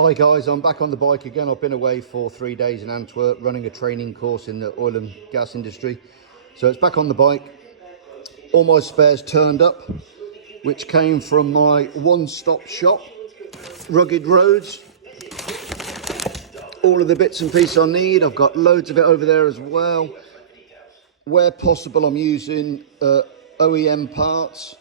Hi guys, I'm back on the bike again. I've been away for 3 days in Antwerp running a training course in the oil and gas industry. So it's back on the bike. All my spares turned up, which came from my one-stop shop, Rugged Roads. All of the bits and pieces I need, I've got loads of it over there as well. Where possible, I'm using OEM parts.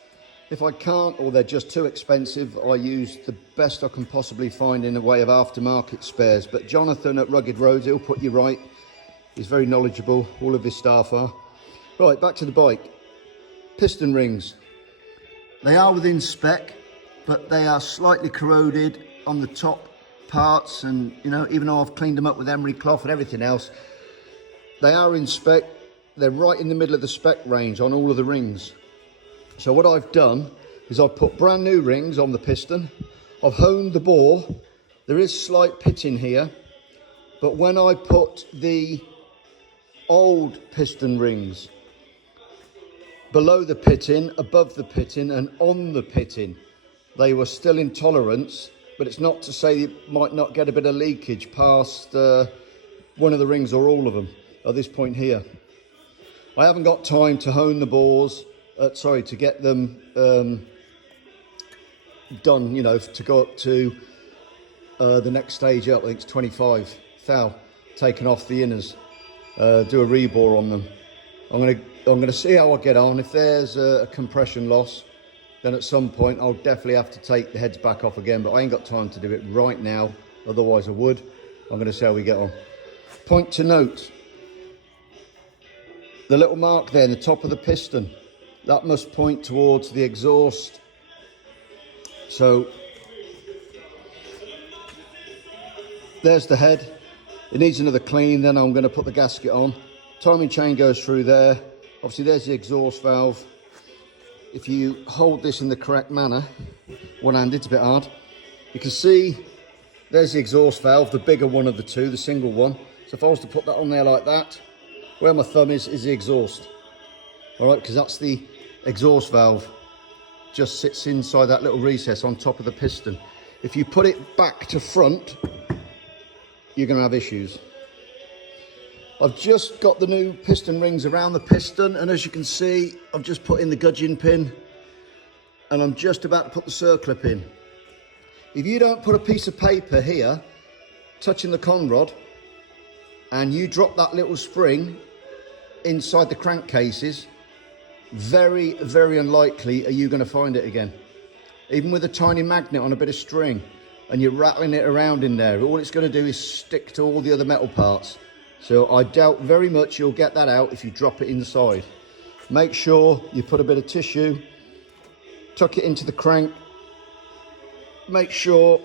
If I can't, or they're just too expensive, I use the best I can possibly find in the way of aftermarket spares. But Jonathan at Rugged Roads, he'll put you right. He's very knowledgeable, all of his staff are. Right, back to the bike. Piston rings. They are within spec, but they are slightly corroded on the top parts, and you know, even though I've cleaned them up with emery cloth and everything else, they are in spec. They're right in the middle of the spec range on all of the rings. So what I've done is I've put brand new rings on the piston. I've honed the bore. There is slight pitting here, but when I put the old piston rings below the pitting, above the pitting and on the pitting, they were still in tolerance, but it's not to say you might not get a bit of leakage past one of the rings or all of them at this point here. I haven't got time to hone the bores, to get them done, you know, to go up to the next stage up. I think it's 25 thou, taking off the inners, do a rebore on them. I'm gonna see how I get on. If there's a compression loss, then at some point I'll definitely have to take the heads back off again, but I ain't got time to do it right now, otherwise I would. I'm gonna see how we get on. Point to note, the little mark there in the top of the piston, that must point towards the exhaust. So there's the head. It needs another clean, then I'm going to put the gasket on. Timing chain goes through there. Obviously there's the exhaust valve. If you hold this in the correct manner, one-handed, it's a bit hard. You can see there's the exhaust valve, the bigger one of the two, the single one. So if I was to put that on there like that, where my thumb is the exhaust. All right, because that's the exhaust valve, just sits inside that little recess on top of the piston. If you put it back to front, you're going to have issues. I've just got the new piston rings around the piston, and as you can see, I've just put in the gudgeon pin, and I'm just about to put the circlip in. If you don't put a piece of paper here touching the conrod, and you drop that little spring inside the crankcases, very, very unlikely are you going to find it again. Even with a tiny magnet on a bit of string and you're rattling it around in there, all it's going to do is stick to all the other metal parts. So I doubt very much you'll get that out if you drop it inside. Make sure you put a bit of tissue, tuck it into the crank, make sure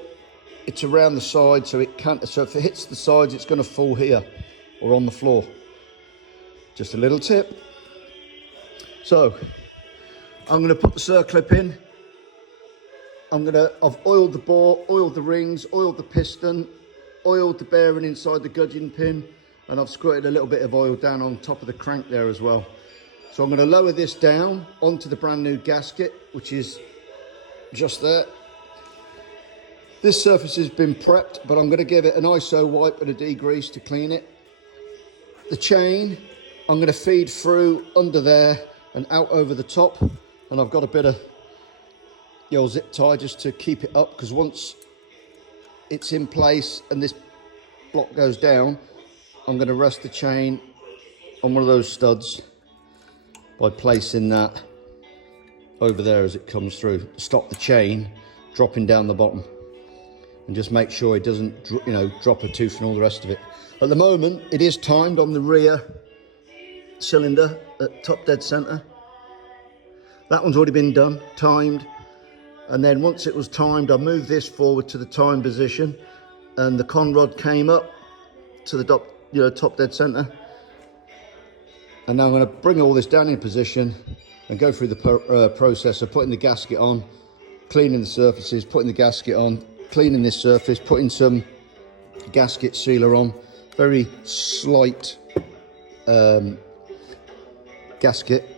it's around the side so it can't, so if it hits the sides it's going to fall here or on the floor. Just a little tip. So I'm going to put the circlip in. I've oiled the bore, oiled the rings, oiled the piston, oiled the bearing inside the gudgeon pin, and I've squirted a little bit of oil down on top of the crank there as well. So I'm going to lower this down onto the brand new gasket, which is just there. This surface has been prepped, but I'm going to give it an ISO wipe and a degrease to clean it. The chain, I'm going to feed through under there and out over the top, and I've got a bit of the old zip tie just to keep it up, because once it's in place and this block goes down, I'm going to rest the chain on one of those studs by placing that over there as it comes through. Stop the chain dropping down the bottom, and just make sure it doesn't, you know, drop a tooth and all the rest of it. At the moment, it is timed on the rear cylinder at top dead center. That one's already been done, timed, and then once it was timed, I moved this forward to the time position, and the conrod came up to the top, top dead center. And now I'm going to bring all this down in position and go through the process of putting the gasket on, cleaning the surfaces, putting the gasket on, cleaning this surface, putting some gasket sealer on, very slight gasket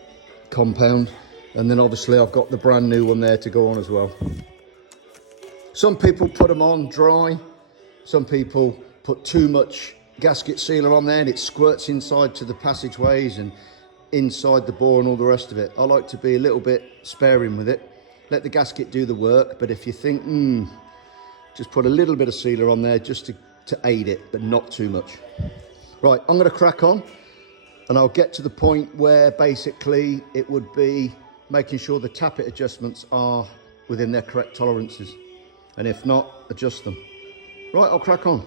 compound, and then obviously I've got the brand new one there to go on as well. Some people put them on dry, Some people put too much gasket sealer on there and it squirts inside to the passageways and inside the bore and all the rest of it. I like to be a little bit sparing with it. Let the gasket do the work, but if you think, just put a little bit of sealer on there just to aid it, but not too much. Right, I'm going to crack on and I'll get to the point where basically it would be making sure the tappet adjustments are within their correct tolerances. And if not, adjust them. Right, I'll crack on.